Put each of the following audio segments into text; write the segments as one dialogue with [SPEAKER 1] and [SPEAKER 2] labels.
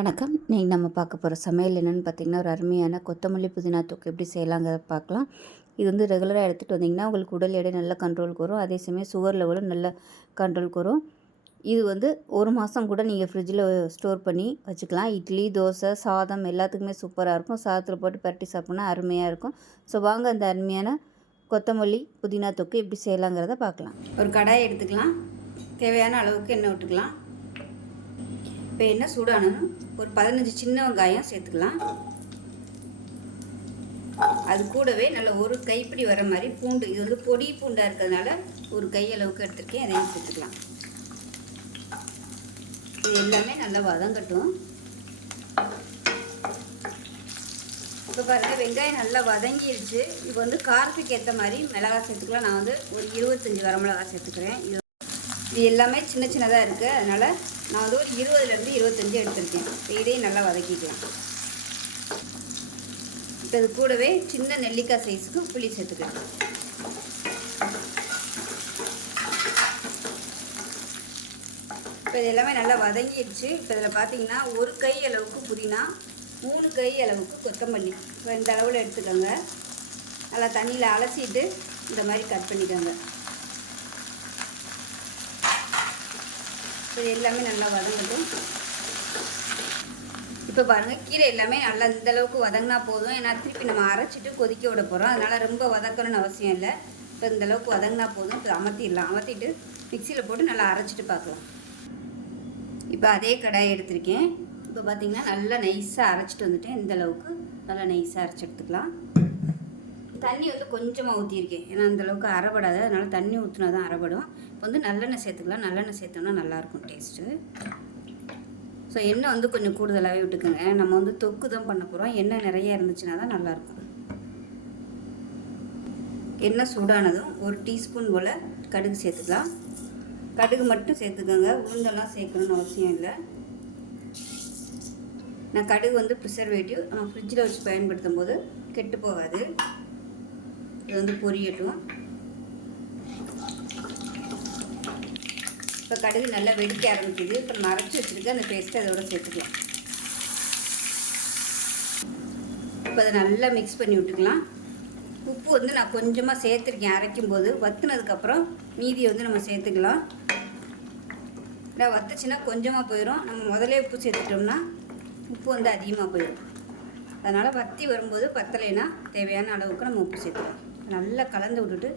[SPEAKER 1] வணக்கம். இன்னைக்கு நம்ம பார்க்க போகிற சமையல் என்னென்னு பார்த்தீங்கன்னா ஒரு அருமையான கொத்தமல்லி புதினா தொக்கு எப்படி செய்யலாங்கிறத பார்க்கலாம். இது வந்து ரெகுலராக எடுத்துகிட்டு வந்தீங்கன்னா உங்களுக்கு உடல் எடை நல்ல கண்ட்ரோலுக்கு வரும். அதே சமயம் சுகர் லெவலும் நல்ல கண்ட்ரோலுக்கு வரும். இது வந்து ஒரு மாதம் கூட நீங்கள் ஃப்ரிட்ஜில் ஸ்டோர் பண்ணி வச்சுக்கலாம். இட்லி தோசை சாதம் எல்லாத்துக்குமே சூப்பராக இருக்கும். சாதத்தில் போட்டு பரட்டி சாப்பிட்னா அருமையாக இருக்கும். ஸோ வாங்க அந்த அருமையான கொத்தமல்லி புதினா தொக்கு எப்படி செய்யலாங்கிறத பார்க்கலாம். ஒரு கடாயை எடுத்துக்கலாம். தேவையான அளவுக்கு எண்ணெய் விட்டுக்கலாம். இப்போ எண்ணெய் சூடானதும் ஒரு பதினஞ்சு சின்ன வெங்காயம் சேர்த்துக்கலாம். அது கூடவே நல்ல ஒரு கைப்பிடி வர மாதிரி பூண்டு இது வந்து பொடி பூண்டாக இருக்கிறதுனால ஒரு கை அளவுக்கு எடுத்துருக்கேன் அதையும் சேர்த்துக்கலாம். இது எல்லாமே நல்லா வதங்கட்டும். இப்போ பாருங்கள் வெங்காயம் நல்லா வதங்கிடுச்சு இப்போ வந்து காரத்துக்கு ஏற்ற மாதிரி மிளகாய் சேர்த்துக்கலாம். நான் வந்து ஒரு இருபத்தஞ்சி வரமிளகாய் சேர்த்துக்கிறேன். இது இது எல்லாமே சின்ன சின்னதாக இருக்குது அதனால் நான் வந்து ஒரு இருபதுலேருந்து இருபத்தஞ்சி எடுத்திருக்கேன். இதையும் நல்லா வதக்கிக்கலாம். இப்போ இது கூடவே சின்ன நெல்லிக்காய் சைஸுக்கு புளி சேர்த்துக்கலாம். இப்போ இது எல்லாமே நல்லா வதங்கிடுச்சு. இப்போ இதில் பார்த்தீங்கன்னா ஒரு கை அளவுக்கு புதினா மூணு கை அளவுக்கு கொத்தமல்லி. இப்போ இந்த அளவில் எடுத்துக்கோங்க. நல்லா தண்ணியில் அலசிட்டு இந்த மாதிரி கட் பண்ணிக்கோங்க. இது எல்லாமே நல்லா வதங்கட்டும். இப்போ பாருங்கள் கீரை எல்லாமே நல்லா இந்தளவுக்கு வதங்கினா போதும். ஏன்னா திருப்பி நம்ம அரைச்சிட்டு கொதிக்க விட போகிறோம் அதனால் ரொம்ப வதக்கணும்னு அவசியம் இல்லை. இப்போ இந்தளவுக்கு வதங்கினா போதும். இப்போ அமர்த்திடலாம். அமர்த்திட்டு மிக்சியில் போட்டு நல்லா அரைச்சிட்டு பார்க்கலாம். இப்போ அதே கடாயை எடுத்திருக்கேன். இப்போ பார்த்திங்கன்னா நல்லா நைஸாக அரைச்சிட்டு வந்துட்டேன். இந்த அளவுக்கு நல்லா நைஸாக அரைச்சி எடுத்துக்கலாம். தண்ணி வந்து கொஞ்சமாக ஊற்றியிருக்கேன் ஏன்னா அந்தளவுக்கு அரைபடாது அதனால் தண்ணி ஊற்றினா தான் அரைபடும் இப்போ வந்து நல்லெண்ணெய் சேர்த்துக்கலாம். நல்லெண்ணெய் சேர்த்தோம்னா நல்லாயிருக்கும் டேஸ்ட்டு. ஸோ எண்ணெய் வந்து கொஞ்சம் கூடுதலாகவே விட்டுக்கோங்க. நம்ம வந்து தொக்கு தான் பண்ண போகிறோம் எண்ணெய் நிறைய இருந்துச்சுன்னா தான் நல்லாயிருக்கும். எண்ணெய் சூடானதும் ஒரு டீஸ்பூன் போல் கடுகு சேர்த்துக்கலாம். கடுகு மட்டும் சேர்த்துக்கோங்க. உளுந்தெல்லாம் சேர்க்கணும்னு அவசியம் இல்லை. நான் கடுகு வந்து ப்ரிசர்வேட்டிவ் நம்ம ஃப்ரிட்ஜில் வச்சு பயன்படுத்தும் போது கெட்டு போகாது. இது வந்து பொரியட்டும். இப்போ கடுகு நல்லா வெடிக்க ஆரம்பிக்குது. இப்போ மறைச்சி வச்சுருக்க அந்த பேஸ்ட்டை அதோட சேர்த்துக்கலாம். இப்போ அதை நல்லா மிக்ஸ் பண்ணி விட்டுக்கலாம். உப்பு வந்து நான் கொஞ்சமாக சேர்த்துருக்கேன் அரைக்கும் போது வத்துனதுக்கப்புறம் மீதியை வந்து நம்ம சேர்த்துக்கலாம். இல்லை வத்துச்சுன்னா கொஞ்சமாக போயிடும் நம்ம முதலே உப்பு சேர்த்துட்டோம்னா உப்பு வந்து அதிகமாக போயிடும் அதனால் வத்தி வரும்போது பத்தலைன்னா தேவையான அளவுக்கு நம்ம உப்பு சேர்த்துக்கலாம். நல்லா கலந்து விட்டுட்டு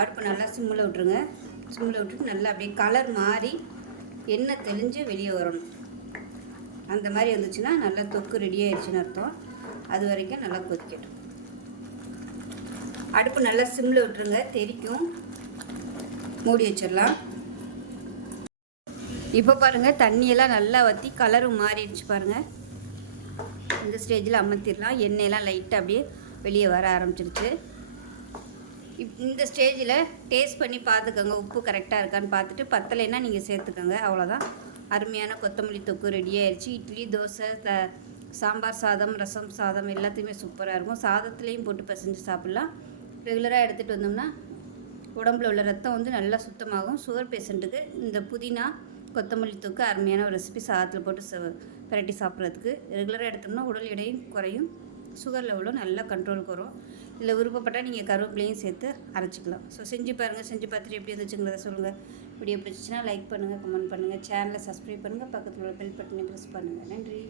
[SPEAKER 1] அடுப்பு நல்லா சிம்மில் விட்டுருங்க. சிம்மில் விட்டுட்டு நல்லா அப்படியே கலர் மாறி எண்ணெய் தெளிஞ்சு வெளியே வரணும். அந்த மாதிரி வந்துச்சுன்னா நல்லா தொக்கு ரெடி ஆயிடுச்சுன்னு அர்த்தம். அது வரைக்கும் நல்லா கொதிக்கட்டும். அடுப்பு நல்லா சிம்மில் விட்டுருங்க. தெரிக்கும். மூடி வச்சிடலாம். இப்போ பாருங்கள் தண்ணியெல்லாம் நல்லா வற்றி கலரும் மாறிடுச்சு பாருங்கள் இந்த ஸ்டேஜில் அமர்த்திடலாம். எண்ணெயெல்லாம் லைட்டாக அப்படியே வெளியே வர ஆரம்பிச்சிருச்சு. இந்த ஸ்டேஜில் டேஸ்ட் பண்ணி பார்த்துக்கோங்க உப்பு கரெக்டாக இருக்கான்னு பார்த்துட்டு பத்தலைன்னா நீங்கள் சேர்த்துக்கோங்க. அவ்வளோதான் அருமையான கொத்தமல்லி தொக்கு ரெடி ஆயிடுச்சு இட்லி தோசை த சாம்பார் சாதம் ரசம் சாதம் எல்லாத்தையுமே சூப்பராக இருக்கும். சாதத்துலேயும் போட்டு பசைஞ்சு சாப்பிட்லாம். ரெகுலராக எடுத்துகிட்டு வந்தோம்னா உடம்புல உள்ள ரத்தம் வந்து நல்லா சுத்தமாகும். சுகர் பேஷண்ட்டுக்கு இந்த புதினா கொத்தமல்லி தொக்கு அருமையான ஒரு ரெசிபி சாதத்தில் போட்டு பரட்டி சாப்பிட்றதுக்கு. ரெகுலராக எடுத்தோம்னா உடல் எடையும் குறையும். சுகர் லெவலும் நல்லா கண்ட்ரோலுக்கு வரும். இதில் விருப்பப்பட்டால் நீங்கள் கருவேப்பிலையும் சேர்த்து அரைச்சிக்கலாம். ஸோ செஞ்சு பாருங்கள் செஞ்சு பார்த்துட்டு எப்படி இருந்துச்சுங்கிறத சொல்லுங்கள் வீடியோ பிடிச்சிச்சின்னா லைக் பண்ணுங்கள் கமெண்ட் பண்ணுங்கள் சேனலை சப்ஸ்கிரைப் பண்ணுங்கள் பக்கத்தில் உள்ள பெல் பட்டனை ப்ரெஸ் பண்ணுங்கள் நன்றி.